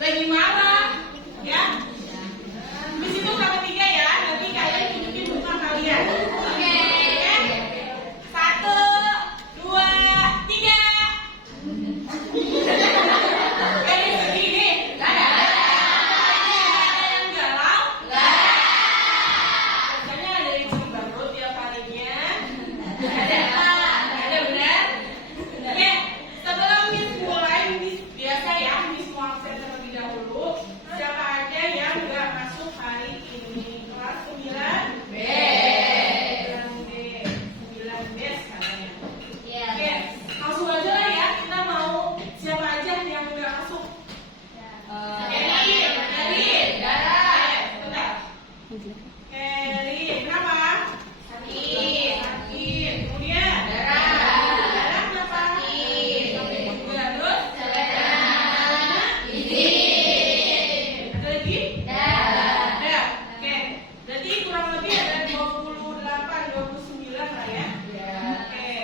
lagi marah, ya. Habis itu sampai 3 ya. Nanti kalian tunjukin muka kalian. Oke. 1, 2, 3. Kalian sedih nih? Nggak ada. Yang galau? Nggak ada. Biasanya ada yang cemberut tiap harinya. Ada benar? Oke. Sebelum Miss mulai, Miss biasa ya, Miss mau absen terlebih dahulu. Siapa aja yang nggak masuk hari ini? Kelas 9B. 9B sekarang ya. Oke, langsung aja lah ya. Kita mau siapa aja yang nggak masuk? Kelly, Dara. Bentar. Kelly, kenapa? Sakit. Kemudian Dara kenapa? Sakit. Juga terus? Izin. Ada lagi? Ada. Oke. Berarti kurang lebih ada 28, 29 lah ya. Oke.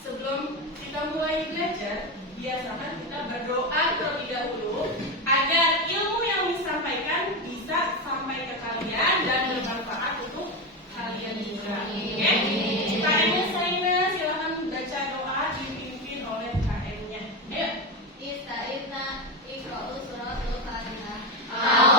Sebelum kita mulai belajar, biasakan kita berdoa terlebih dahulu agar ilmu yang disampaikan bisa sampai ke kalian dan bermanfaat untuk kalian juga. Oke? Kak M Saina, silakan baca doa dipimpin oleh KM-nya. Ayo.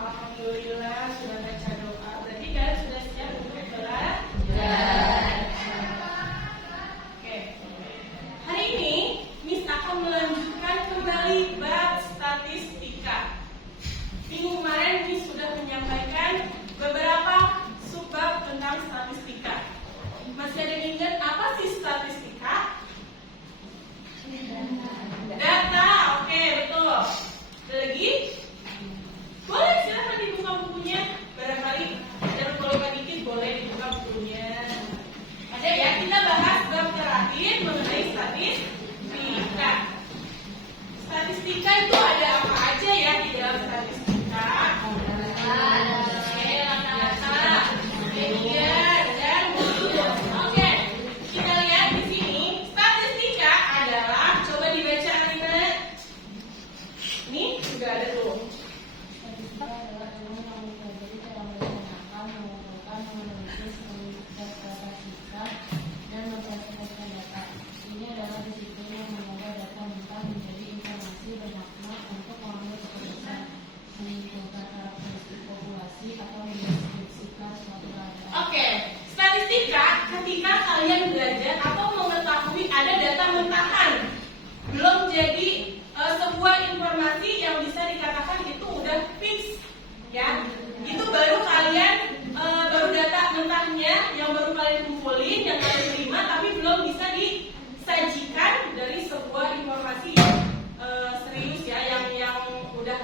Alhamdulillah sudah baca doa. Berarti kalian sudah siap untuk belajar. Oke. Hari ini Miss akan melanjutkan kembali bab statistika. Minggu kemarin Miss sudah menyampaikan beberapa subbab tentang statistika. Masih ada yang ingat apa sih statistika? Data. Oke, betul. Ada lagi? Boleh silahkan dibuka bukunya. Barangkali ada perlukan dikit, boleh dibuka bukunya. Ada ya, kita bahas bab terakhir mengenai statistika. Statistika itu ada apa aja ya di dalam statistika? Rata-rata, median, dan mulut. Oke, kita lihat di sini. Statistika adalah, coba dibaca Alina. Ini juga ada tuh. Oke, statistika ketika kalian belajar atau mengetahui ada data mentahan, belum jadi sebuah informasi yang bisa dikatakan itu udah fix, ya. Itu baru kalian baru data mentahnya yang baru kalian kumpulin, yang kalian terima, tapi belum bisa disajikan dari sebuah informasi yang serius ya, yang udah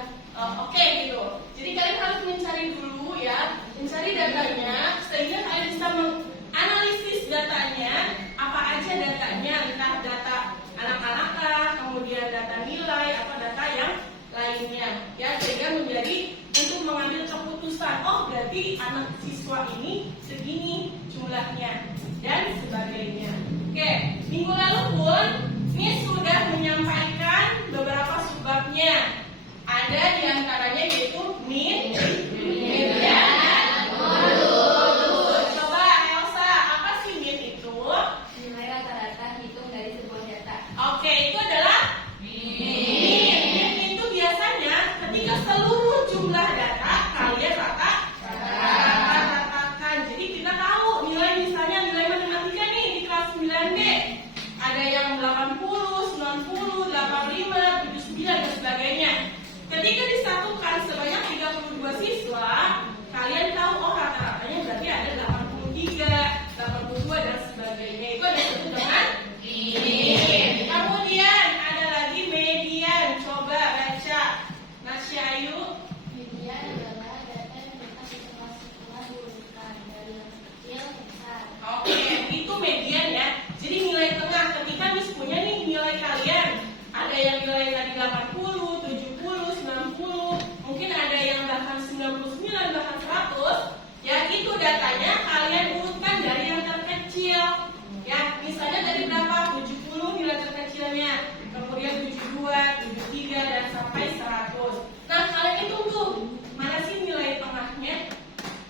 oke gitu. Jadi kalian harus mencari dulu ya, mencari datanya sehingga kalian bisa menganalisis datanya, apa aja datanya, entah data anak-anak kah, kemudian data nilai atau data yang lainnya ya, sehingga menjadi untuk mengambil keputusan berarti anak siswa ini segini jumlahnya dan sebagainya. Oke, minggu lalu pun Miss sudah menyampaikan beberapa subbabnya. Ada diantaranya yaitu min, median, modus. Coba Elsa, apa sih min itu? Nilai rata-rata hitung dari sebuah data. Oke, itu adalah min. Min itu biasanya ketika seluruh jumlah data kalian ratakan. Jadi kita tahu nilai, misalnya nilai matematika nih di kelas 9B. Ada yang 80, 90, 85, 79 dan sebagainya. Ketika disatukan sebanyak 32 siswa, kalian tahu oh rata-ratanya berarti ada 83, 82 dan sebagainya. Itu ada disebut dengan min. Kemudian ada lagi median. Coba baca. Nasya Ayu. Median adalah data yang dapat setelah diurutkan dari yang kecil ke besar. Oke, itu median ya. Jadi nilai tengah. Ketika Miss punya nih nilai kalian, ada yang nilai tadi 80, 70, 90, mungkin ada yang bahkan 99, bahkan 100. Ya, itu datanya kalian urutkan dari yang terkecil. Ya, misalnya dari berapa? 70 nilai terkecilnya. Kemudian 72, 73 dan sampai 100. Nah, kalian hitung tuh, mana sih nilai tengahnya?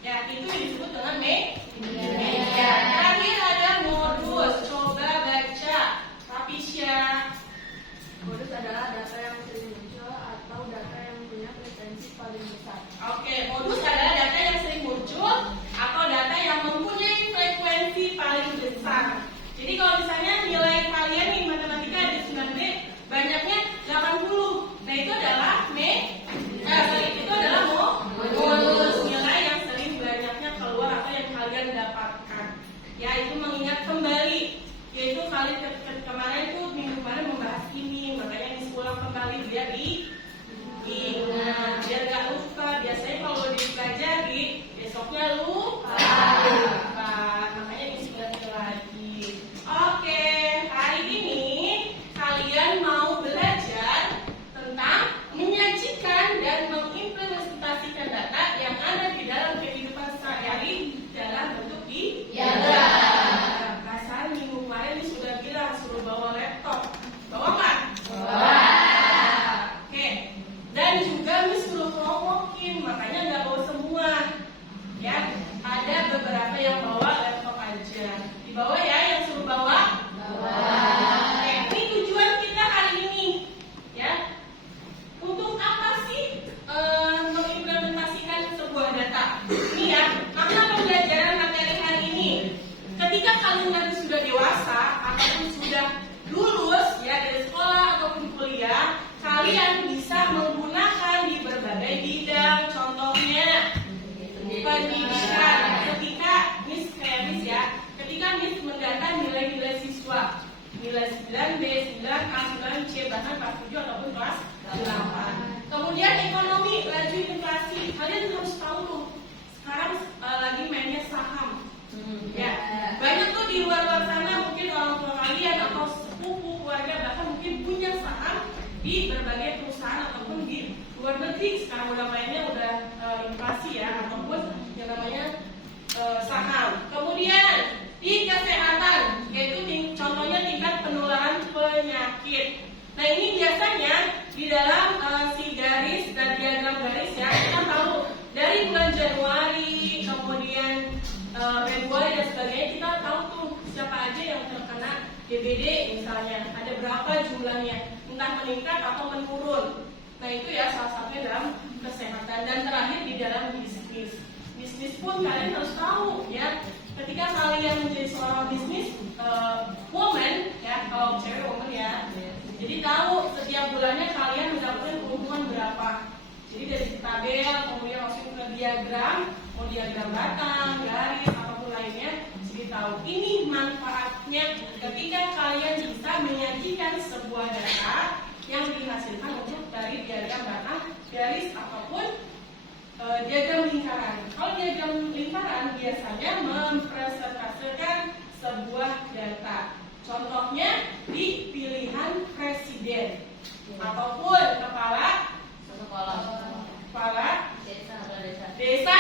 Ya, itu disebut dengan median. Terakhir ada modus. Coba baca. Rapisya. Modus adalah data yang sering muncul atau data yang punya frekuensi paling besar. Oke, modus adalah data yang sering muncul atau data yang mempunyai frekuensi paling besar. Jadi kalau misalnya nilai kalian nih matematika di 9B banyaknya 80. Nah, itu adalah itu adalah modus, nilai yang sering banyaknya keluar atau yang kalian dapatkan. Ya, itu mengingat kembali, yaitu kalian kemarin tuh minggu kemarin membahas ini, makanya diulang kembali biar diingat, biar gak lupa. Biasanya kalau dipelajari besoknya lupa, makanya diingat lagi. Oke, hari ini kalian mau belajar tentang menyajikan dan mengimplementasikan data yang ada di dalam kehidupan sehari-hari dalam bentuk diagram. Perasaan minggu kemarin ini sudah bilang suruh bawa laptop, bawa nggak? Bawa. Oke. Dan juga Miss suruh kelompok nilai 9, B, 9, A, 9, C, bahkan kelas 7 ataupun kelas 8. Kemudian ekonomi, laju inflasi. Kalian harus tahu tuh, sekarang lagi mainnya saham. Ya, banyak tuh di luar sana mungkin orang tua kalian atau sepupu keluarga bahkan mungkin punya saham di berbagai perusahaan ataupun di luar negeri. Sekarang udah mainnya udah inflasi ya, ataupun yang namanya saham. Kemudian di kesehatan, yaitu contohnya tingkat penularan penyakit. Nah, ini biasanya di dalam si garis dan diagram garis ya, kita tahu dari bulan Januari, kemudian Februari dan sebagainya, kita tahu tuh siapa aja yang terkena DBD misalnya, ada berapa jumlahnya, entah meningkat atau menurun. Nah, itu ya salah satunya dalam kesehatan. Dan terakhir di dalam bisnis. Bisnis pun kalian harus tahu ya, ketika kalian menjadi seorang bisnis woman ya, kalau cewek woman ya, jadi tahu setiap bulannya kalian mendapatkan keuntungan berapa. Jadi dari tabel kemudian masukin ke diagram, mau diagram batang, garis apapun lainnya, jadi tahu ini manfaatnya ketika kalian bisa menyajikan sebuah data yang dihasilkan untuk dari diagram batang, garis ataupun diagram lingkaran. Kalau diagram lingkaran biasanya mempresentasikan sebuah data. Contohnya di pilihan presiden ataupun kepala Sekolah, kepala desa atau desa. desa.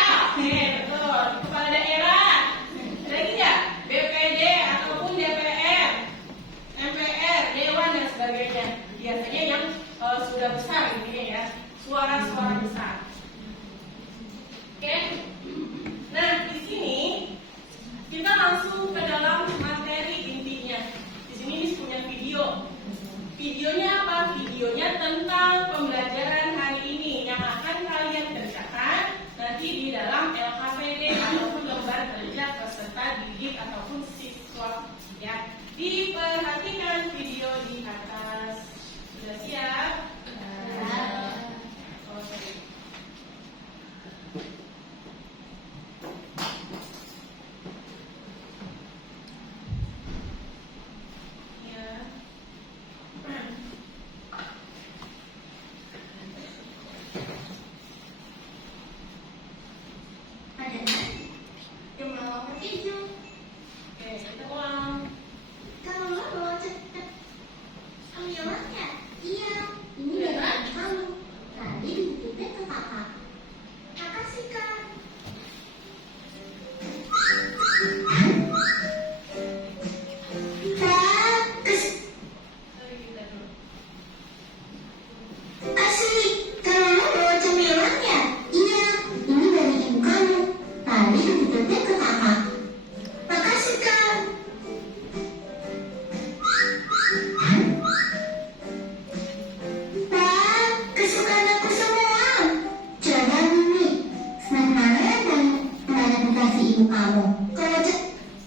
ibu kamu. Kalau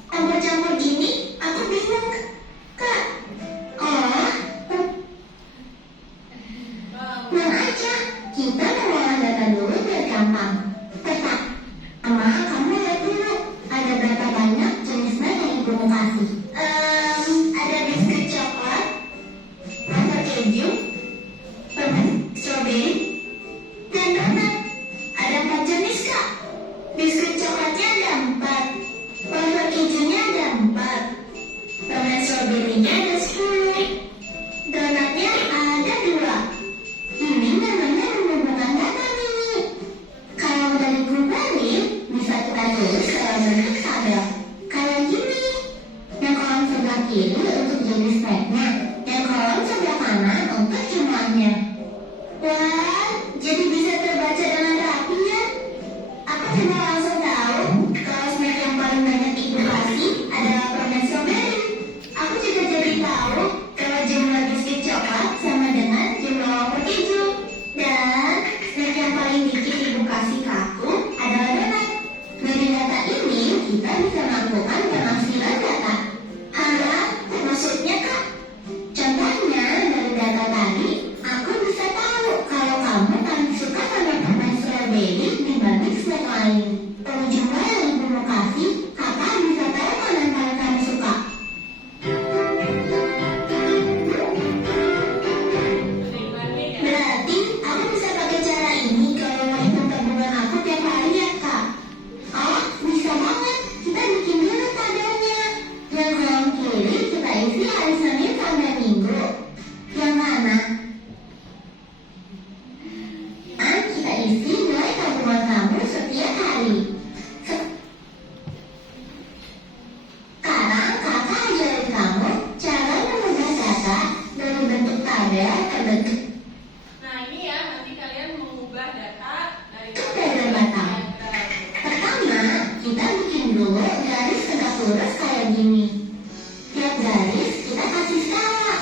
campur-campur gini, aku bingung, Kak. Oh, tenang aja. Kita mengolah data dulu biar gampang. Pertama, kamu lihat dulu. Ada berapa banyak jenis snack yang ibu mau kasih? Ada biskuit coklat, wafer keju, permen strawberry, dan donat. Ada 4 jenis, Kak. Biskuit coklatnya ada 4, wafer kejunya ada 4, permen strawberry-nya ada 10, donatnya ada 2. Ini namanya mengumpulkan data mini. Kalau udah dikumpulin, bisa kita tulis dalam bentuk tabel. Kayak gini. Yang kolom sebelah kiri untuk jenis snacknya, yang kolom sebelah kanan untuk jumlahnya. Wah, jadi bisa terbaca dengan rapi ya. Aku juga langsung tahu kalau snack yang paling banyak ibu kasih adalah permen strawberry. Aku juga jadi tahu kalau jumlah biskuit coklat sama dengan jumlah wafer keju. Dan snack yang paling dikit ibu kasih ke aku adalah donat. Dari data ini kita bisa melakukan penafsiran data. Maksudnya, Kak? Contohnya dari data tadi, aku bisa tahu kalau kamu paling suka sama permen strawberry dibanding snack lain. Kalau jumlah yang ibu mau kasih, kakak bisa tahu mana yang paling kamu suka. Berarti aku bisa pakai cara ini kalau mau hitung tabungan aku tiap hari ya, Kak? Oh, bisa banget. Kita bikin dulu tabelnya. Yang kolom kiri kita isi hari Senin sampai Minggu. Yang kanan kita isi nilai tabungan kamu setiap hari. Sekarang kakak ajarin kamu cara mengubah data dari bentuk tabel ke bentuk Nah ini ya, nanti kalian mengubah data dari tabel batang. Pertama, kita bikin dulu garis tegak lurus kayak gini. Tiap garis kita kasih skala.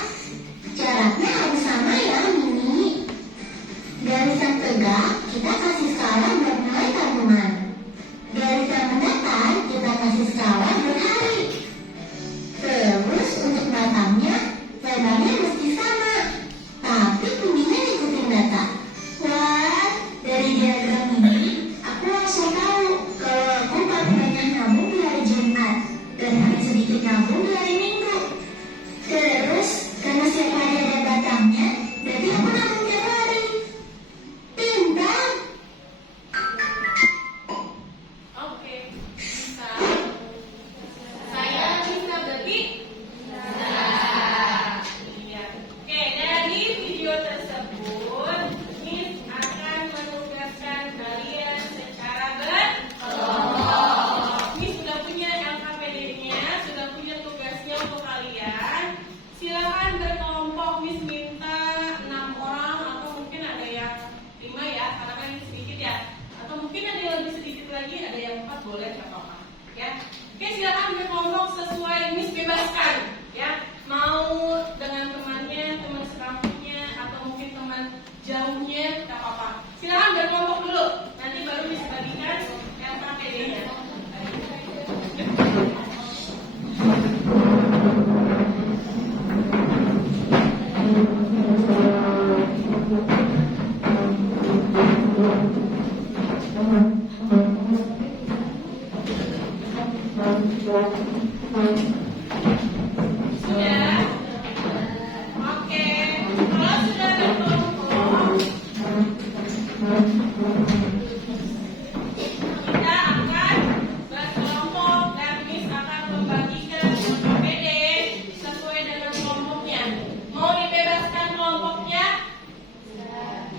Jaraknya harus sama ya, Mini. Garis yang tegak kita kasih skala buat nilai tabungan. Garis yang mendatar kita kasih skala buat hari. Terus untuk batangnya, lebarnya mesti sama, tapi tingginya ikutin data. Wah, dari diagram ini aku langsung tahu kalau aku paling banyak nabung di hari Jumat dan paling sedikit nabung di hari Minggu. Terus karena setiap hari ada batangnya, berarti aku nabung tiap hari. Pintar. Oke, bisa. Saya bisa berarti? Bisa. Iya. Oke, dari video tersebut, Miss akan menugaskan kalian secara berkelompok. Miss sudah punya LKPD-nya, sudah punya tugasnya untuk kalian. Silakan berkelompok. Miss minta 6 orang atau mungkin ada yang 5 ya, karena kan ini sedikit ya. Atau mungkin ada yang lebih sedikit lagi, ada yang 4 boleh nggak apa-apa ya. Oke, silakan berkelompok sesuai Miss bebaskan ya. Mau dengan temannya, teman sekampungnya, atau mungkin teman jauhnya, nggak apa-apa. Silakan berkelompok dulu, nanti baru Miss bagikan LKPD-nya. Sudah? Oke. Kalau sudah berkelompok, kita akan berkelompok dan Miss akan membagikan LKPD sesuai dengan kelompoknya. Mau dibebaskan kelompoknya?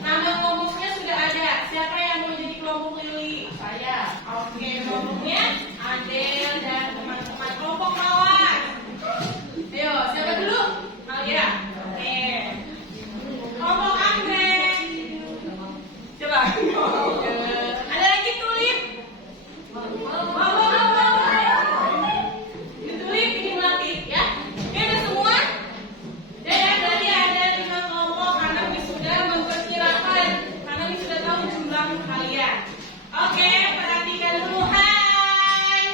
Nama kelompoknya sudah ada. Siapa yang mau jadi kelompok Lili? Saya. Oke, kelompoknya Adel dan teman-teman kelompok Mawar. Ayo, siapa dulu? Alia. Oke. Kelompok Anggrek. Coba. Ada lagi Tulip. Tulip ini melatih ya. Oke, udah semua? Udah ya, berarti ada 5 kelompok karena Miss sudah memperkirakan, karena Miss sudah tahu jumlah kalian. Oke, perhatikan dulu. Hai.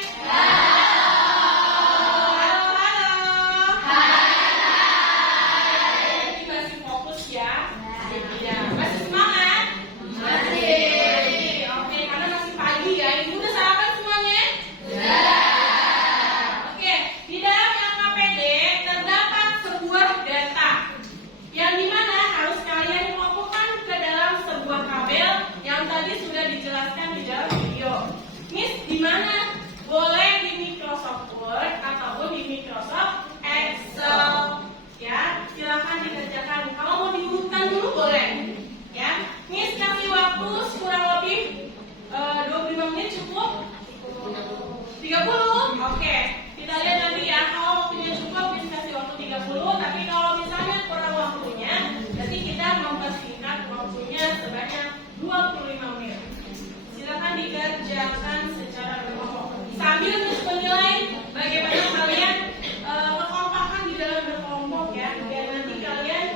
mengerjakan secara berkelompok. Sambil terus menilai bagaimana kalian kekompakan di dalam berkelompok ya, biar nanti kalian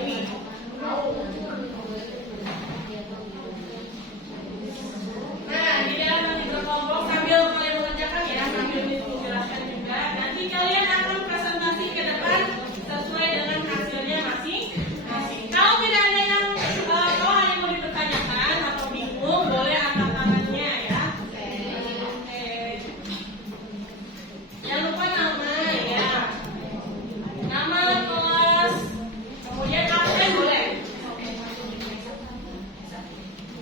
ini. Nah, di dalam nanti berkelompok sambil kalian mengerjakan ya, sambil menjelaskan juga. Nanti kalian akan presentasi ke depan sesuai dengan hasilnya masing-masing. Kalau tidak ada yang kalau ada yang mau dipertanyakan atau bingung, boleh angkat tangannya ya. Oke. Jangan lupa nama ya. Nama kelas, kemudian absen boleh.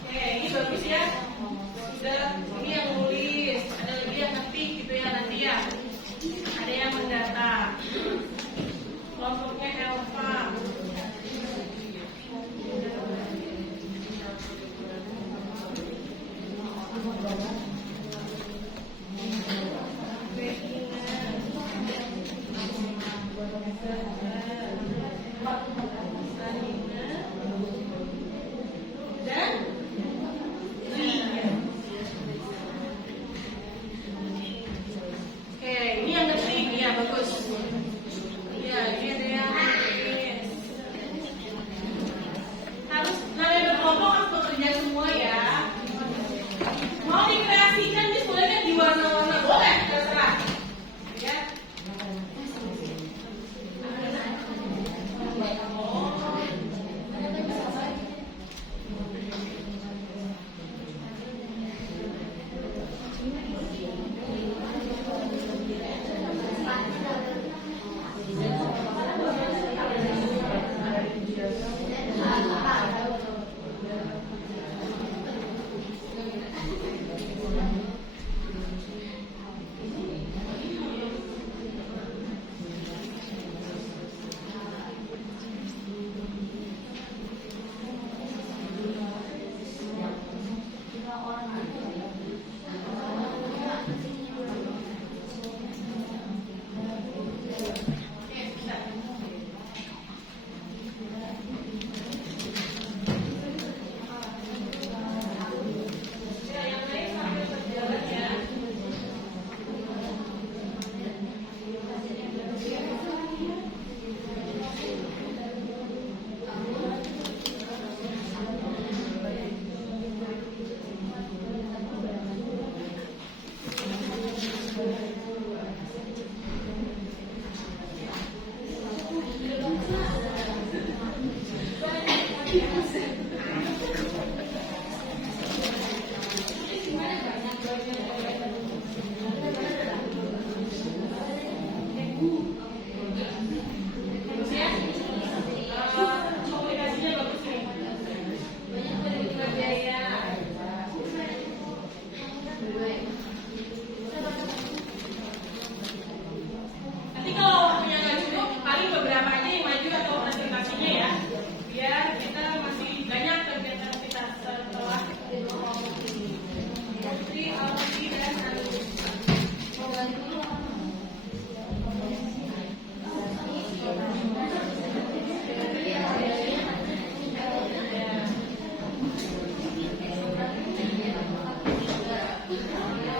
Oke, ini bagus ya. Sudah, ini yang nulis, ada lagi yang ngetik gitu ya nanti ya. Ada yang mendata. Kelompoknya Elva. Dan oke, ini yang ngetik ya bagus. Ya, ini ada yang nulis. Harus namanya berkelompok harus bekerja semua ya. Mau dikreasikan bis boleh kan di warna-warna boleh terserah. Ya. Nanti kalau waktunya nggak cukup, paling beberapa aja yang maju atau presentasinya ya, biar kita masih banyak kegiatan kita setelah Putri, Alfi, dan Anus. Ya.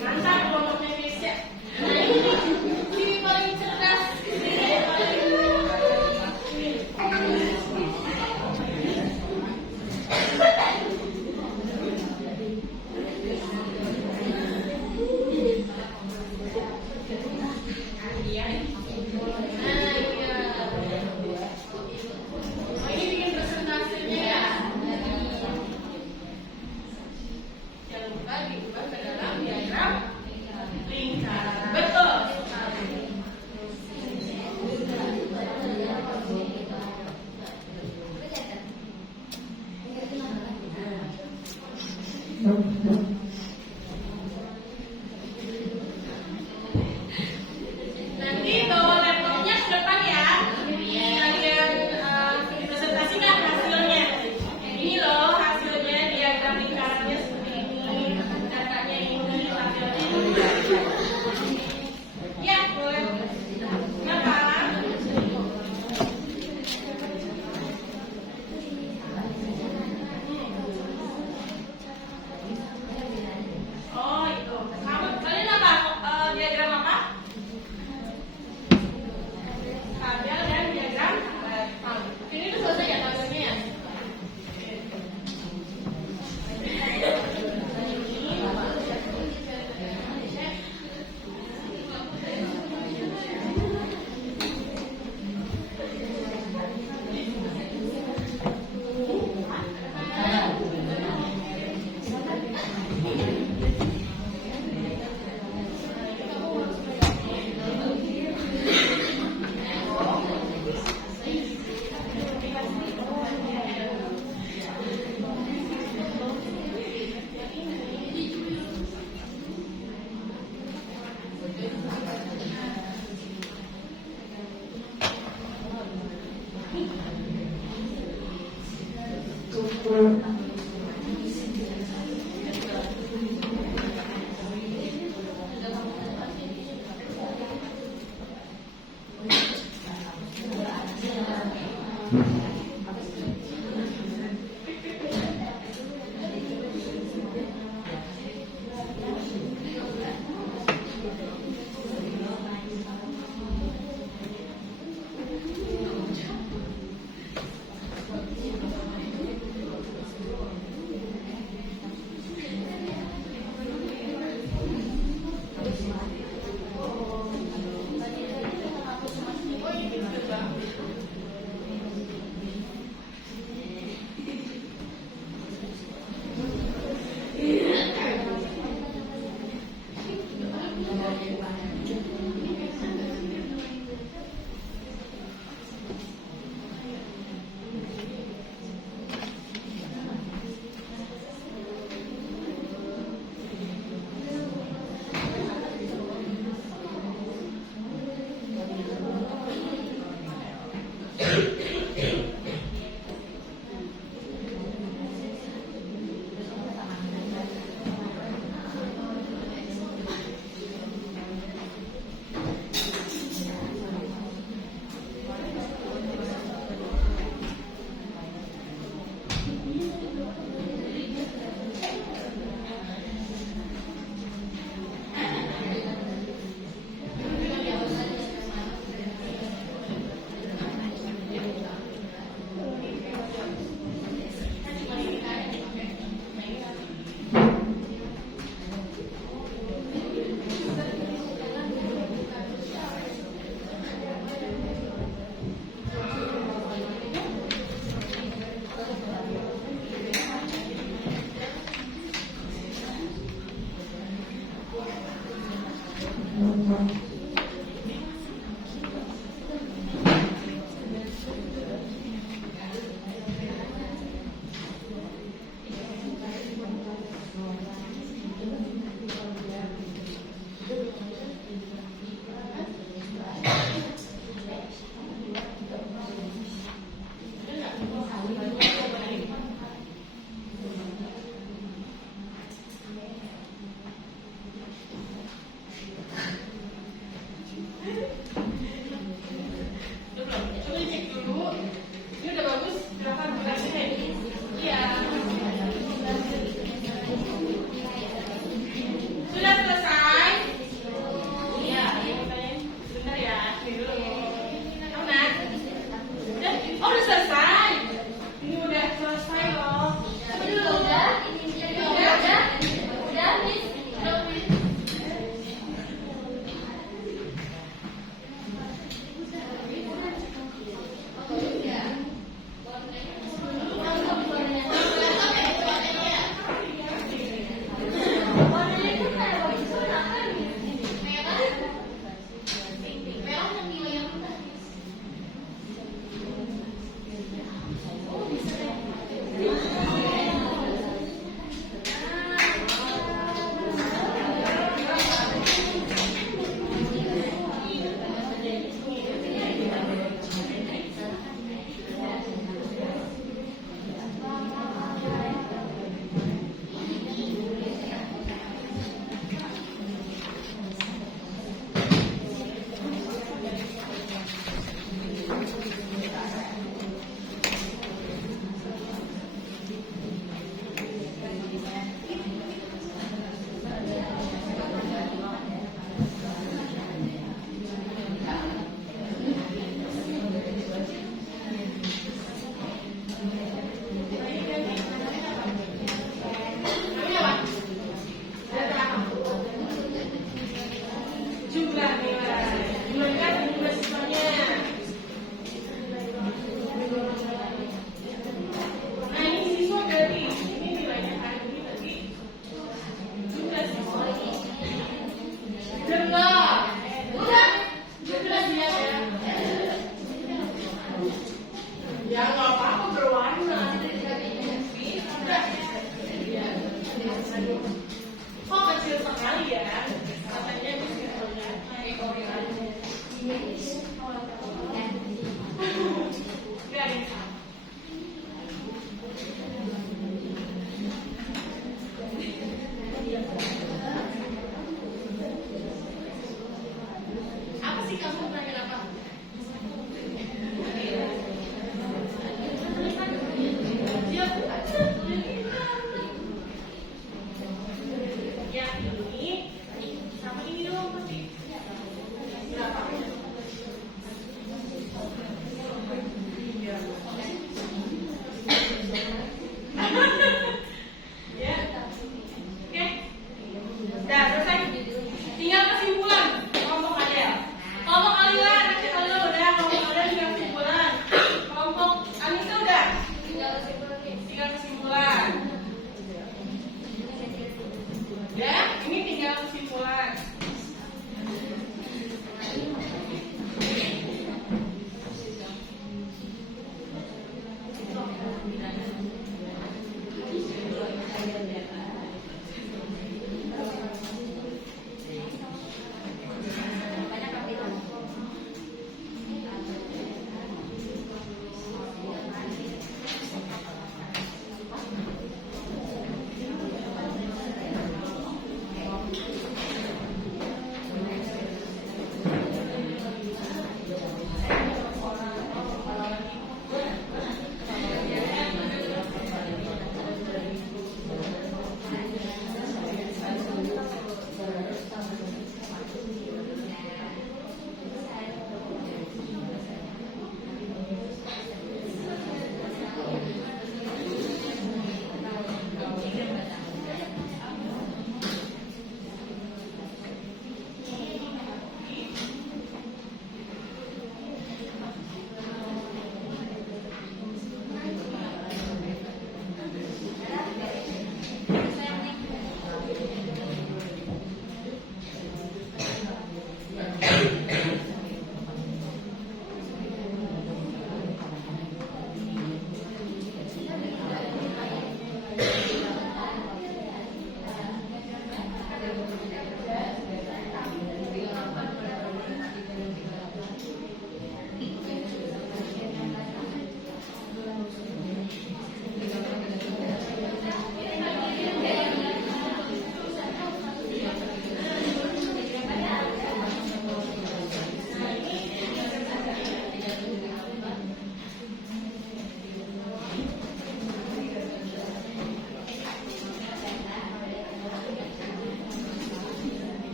Mantap kelompoknya Indonesia. Nah ini paling cerdas. Oh, ini bikin presentasinya ya. Jangan lupa diubah ke dalam diagram lingkaran. Betul. Nanti bawa laptopnya ke depan ya. Kalian presentasikan hasilnya. Ini loh hasilnya, diagram lingkarannya seperti ini. Datanya ini, hasilnya ini. Ya, boleh. Kenapa? Oh, itu. Kalian apa? Diagram apa? Tabel dan diagram. Ini tuh selesai ya tabelnya ya?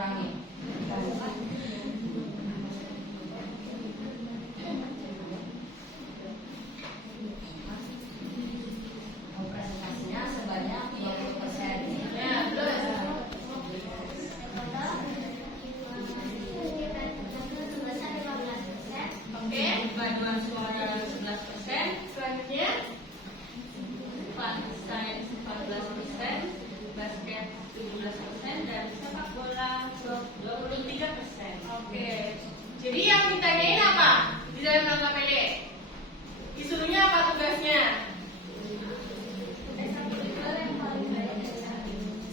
dikurangi. Presentasinya sebanyak 20%. Ya, terus. Oke, Paduan suara 11%, selanjutnya. sains 14%, basket 17%, dan sepak bola 23%. Oke. Jadi yang ditanyain apa di dalam LKPD? Disuruhnya apa tugasnya?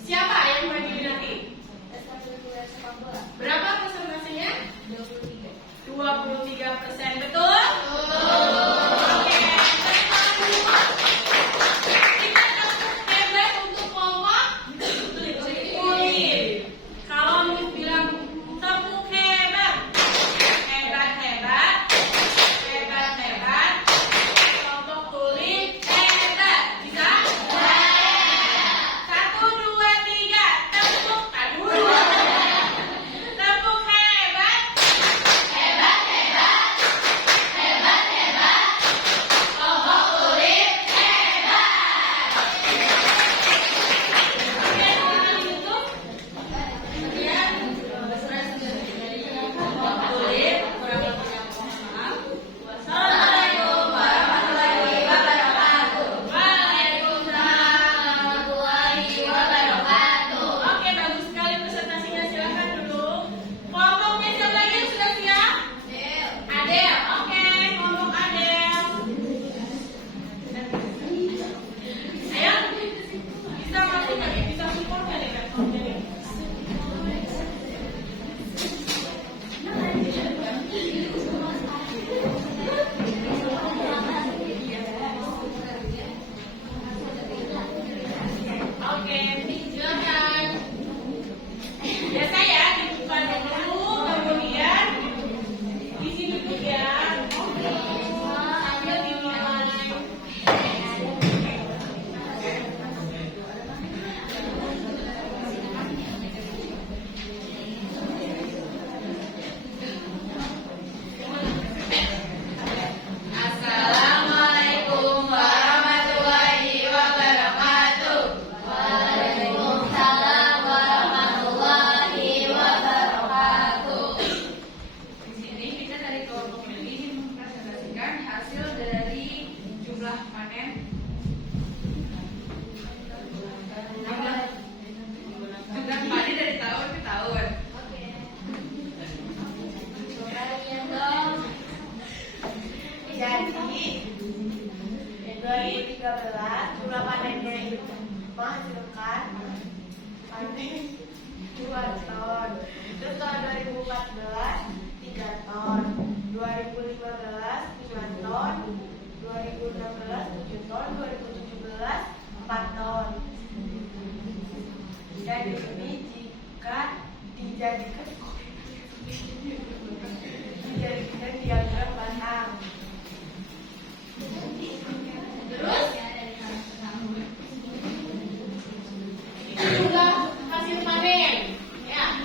Siapa yang paling diminati? Berapa persentasenya? 23%, betul? Oke. Kita tepuk hebat untuk kelompok kulit. Kalau Miss bilang tepuk hebat, hebat hebat, hebat hebat, kelompok kulit hebat, bisa? 1, 2, 3, tepuk, aduh, tepuk hebat, hebat hebat, hebat hebat, kelompok kulit hebat. Oke, silakan ditutup. Kemudian Kelompok kulit, kurang lebihnya mohon maaf. Assalamualaikum warahmatullahi wabarakatuh. Waalaikumsalam warahmatullahi wabarakatuh. Oke, bagus sekali presentasinya. Silakan duduk. Kelompoknya siapa lagi yang sudah siap? Adel. Oke, kelompok Adel. Ayo, bisa masuk nggak nih? Bisa support nggak nih kelompoknya nih? Oke, silakan. Biasa ya, dibuka dulu, kemudian isi duduk ya. Sambil dimulai. Assalamualaikum warahmatullahi wabarakatuh. Waalaikumsalam warahmatullahi wabarakatuh. Di sini kita dari kelompok ini ingin mempresentasikan hasil dari jumlah panen. Jumlah panen dari tahun ke tahun. Jadi 2013 jumlah panennya itu menghasilkan panen 2 ton. Terus tahun 2014 3 ton, 2015 5 ton, 2016 7 ton, 2017 4 ton. Dan ini jika dijadikan diagram batang. Terus, itu jumlah hasil panen. Ya.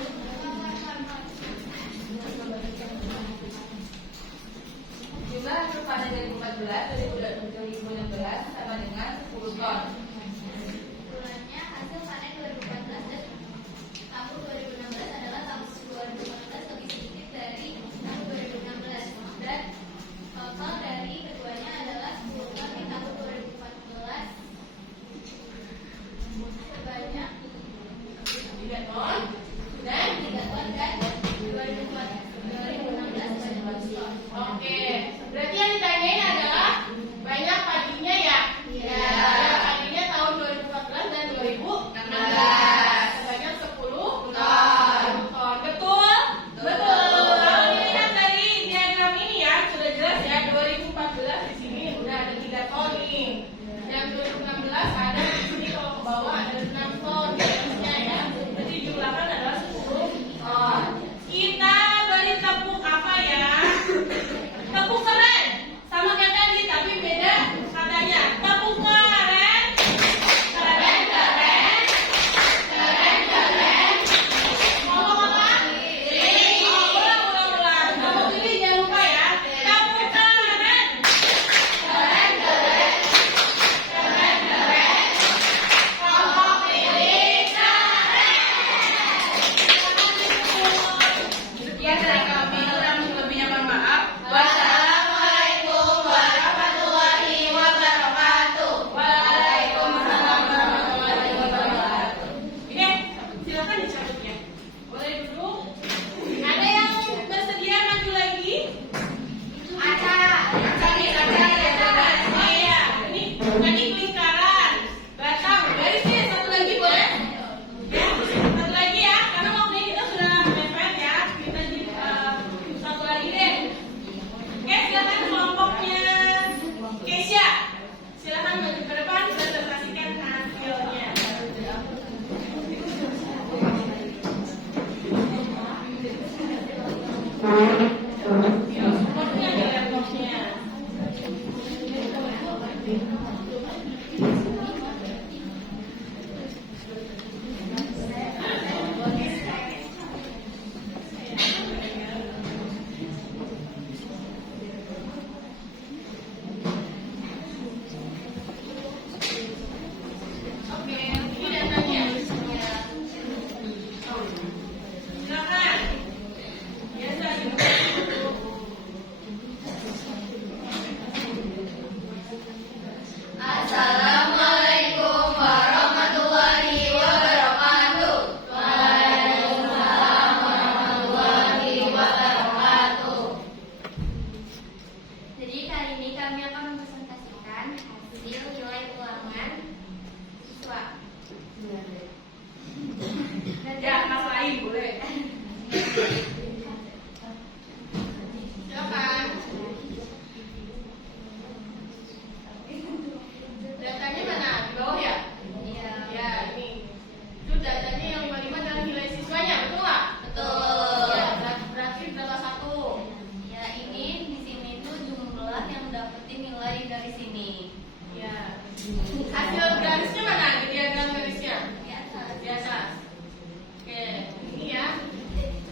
Ya, mas lain boleh. Silakan. Datanya mana? Di bawah ya? Ya, ini. Itu datanya yang 55 adalah nilai siswanya, betul nggak? Betul. Ya, berarti berapa satu? Ya, ini di sini tuh jumlah yang dapetin nilai dari sini. Ya. Hasil garisnya mana? Di diagram garisnya? Di atas. Di atas. Oke, ini ya.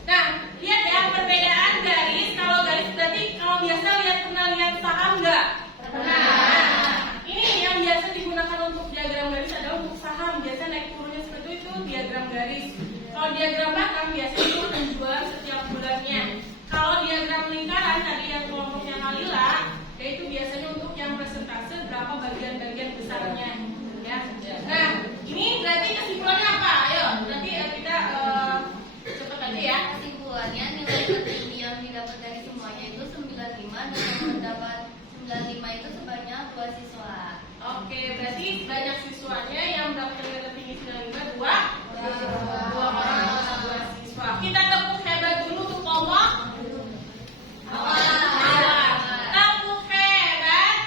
Nah, lihat ya perbedaan garis. Kalau garis berarti kalau biasa pernah lihat saham nggak? Pernah. Nah, ini yang biasa digunakan untuk diagram garis adalah untuk saham. Biasa naik turunnya seperti itu diagram garis. Kalau diagram batang biasanya itu penjualan setiap bulannya. Kalau diagram lingkaran tadi yang kelompoknya Halila, yaitu biasanya untuk yang persentase berapa bagian-bagian besarnya. Ya. Nah, ini berarti kesimpulannya apa? Ayo, nanti kita cepat aja ya. Kesimpulannya nilai tertinggi yang didapat dari semuanya itu 95 dan yang mendapat 95 itu sebanyak 2 siswa. Oke, berarti banyak siswanya yang mendapat nilai tertinggi 95 dua orang atau 2 siswa. Kita tepuk hebat dulu untuk kelompok. Tepuk hebat.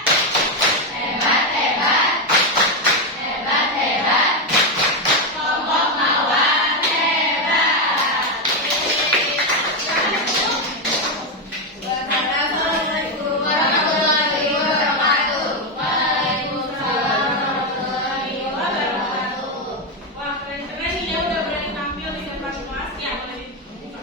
Kelompok mawar hebat. Assalamualaikum warahmatullahi wabarakatuh. Waalaikumsalam warahmatullahi wabarakatuh. Wah, keren-keren nih ya, udah berani tampil di depan kelas ya. Boleh dibuka.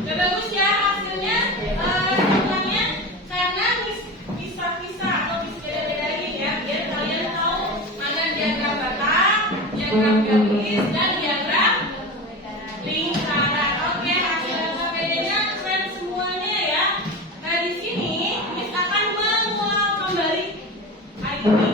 Udah bagus ya hasilnya, semuanya karena bisa-bisa atau bisa-bedain ya, biar kalian tahu mana diagram batang, diagram garis, dan diagram lingkaran. Oke, hasil bedanya keren semuanya ya. Nah di sini Miss akan mengulang kembali hari ini.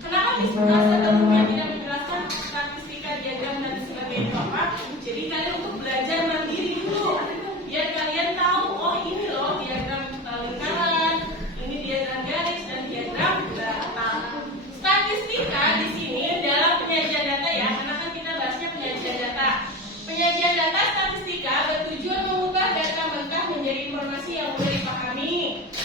Kenapa Miss sebelumnya tidak menjelaskan statistika diagram dan sebagainya apa? Jadi kalian untuk belajar mandiri dulu, biar kalian tahu oh ini loh diagram lingkaran, ini diagram garis dan diagram batang. Statistika di sini adalah penyajian data ya, karena kan kita bahasnya penyajian data. Penyajian data statistika bertujuan mengubah data mentah menjadi informasi yang mudah dipahami,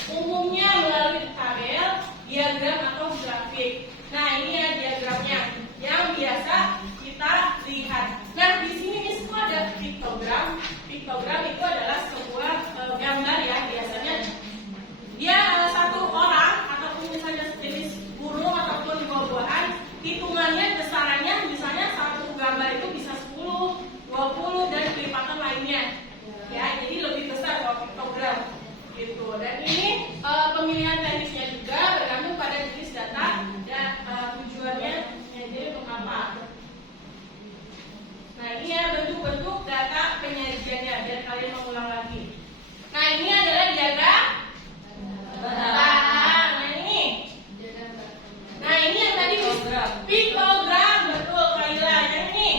umumnya melalui tabel, diagram atau grafik. Nah ini ya diagramnya yang biasa kita lihat. Nah di sini itu ada piktogram. Piktogram itu adalah sebuah gambar ya, biasanya dia satu orang ataupun misalnya jenis burung ataupun buah-buahan, hitungannya besarannya misalnya satu gambar itu bisa 10, 20 dan kelipatan lainnya. Ya, jadi lebih besar kalau piktogram gitu. Dan ini pemilihan teknisnya juga bergantung pada jenis data dan tujuannya jadi untuk apa. Nah ini ya bentuk-bentuk data penyajiannya biar kalian mengulang lagi. Nah ini adalah diagram batang. Nah ini yang tadi piktogram, betul Kaila. Yang ini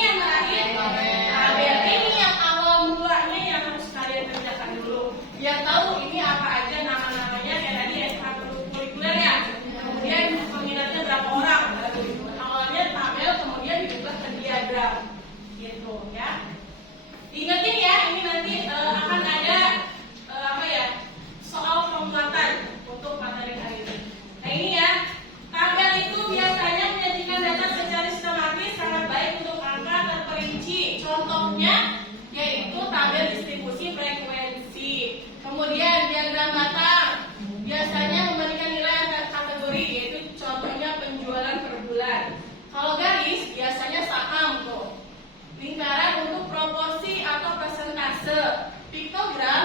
yang terakhir tabel. Ini yang awal mulanya yang harus kalian kerjakan dulu. Biar tahu ini apa aja nama-namanya kayak tadi ekstrakurikuler ya. Kemudian peminatnya berapa orang. Awalnya tabel, kemudian diubah ke diagram. Gitu ya. Ingatin ya, ini nanti akan ada soal pembuatan untuk materi hari ini. Nah ini ya, tabel itu biasanya menyajikan data secara sistematis sangat baik untuk angka terperinci. Contohnya yaitu tabel distribusi frekuensi. Kemudian diagram batang biasanya memberikan nilai antar kategori, yaitu contohnya penjualan per bulan. Kalau garis biasanya saham tuh. Lingkaran untuk proporsi atau persentase. Piktogram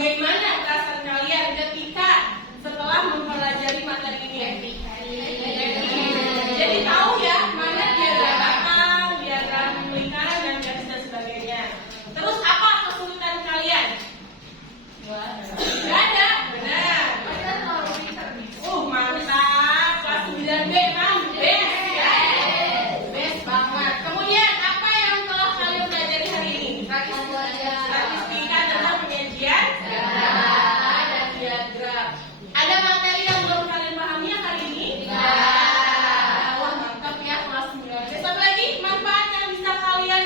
Bagaimana perasaan kalian ketika setelah mempelajari materi ini? Jadi tahu ya mana diagram batang, diagram lingkaran dan garis dan sebagainya. Terus apa kesulitan kalian? Gak ada, benar. Mantap, kelas 9B kan? Best ya? Best banget. Kemudian apa yang telah kalian pelajari hari ini? Statistika tentang penyajian dan diagram. Ada materi yang belum kalian pahami ya hari ini? Wah mantap ya kelas 9. Satu lagi manfaat yang bisa kalian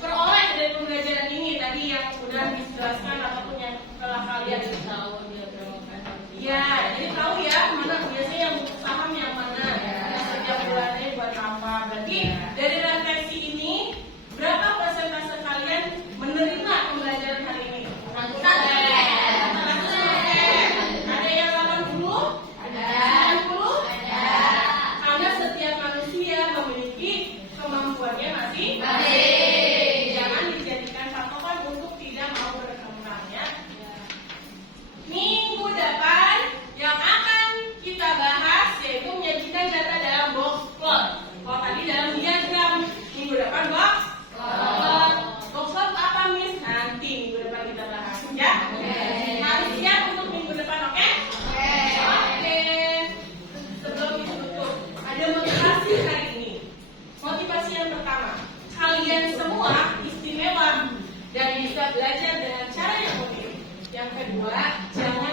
peroleh dari pembelajaran ini tadi yang sudah dijelaskan ataupun yang telah kalian tahu ya, jadi tahu ya mana biasanya yang untuk saham yang mana yang setiap bulannya buat apa. Berarti dari refleksi ini berapa persentase kalian menerima pembelajaran hari ini? 100%. Ada yang 80? Ada. 90? Ada. Karena setiap manusia memiliki kemampuannya masing-masing. Jangan dijadikan patokan untuk tidak mau berkembang ya. Minggu depan yang akan kita bahas yaitu menyajikan data dalam box plot. Kalau tadi dalam diagram, minggu depan box plot. Box plot apa Miss? Nanti minggu depan kita bahas ya. Harus siap untuk minggu depan, oke? Oke. Sebelum itu tutup, ada motivasi hari ini. Motivasi yang pertama, kalian semua istimewa dan bisa belajar dengan cara yang unik. Yang kedua, jangan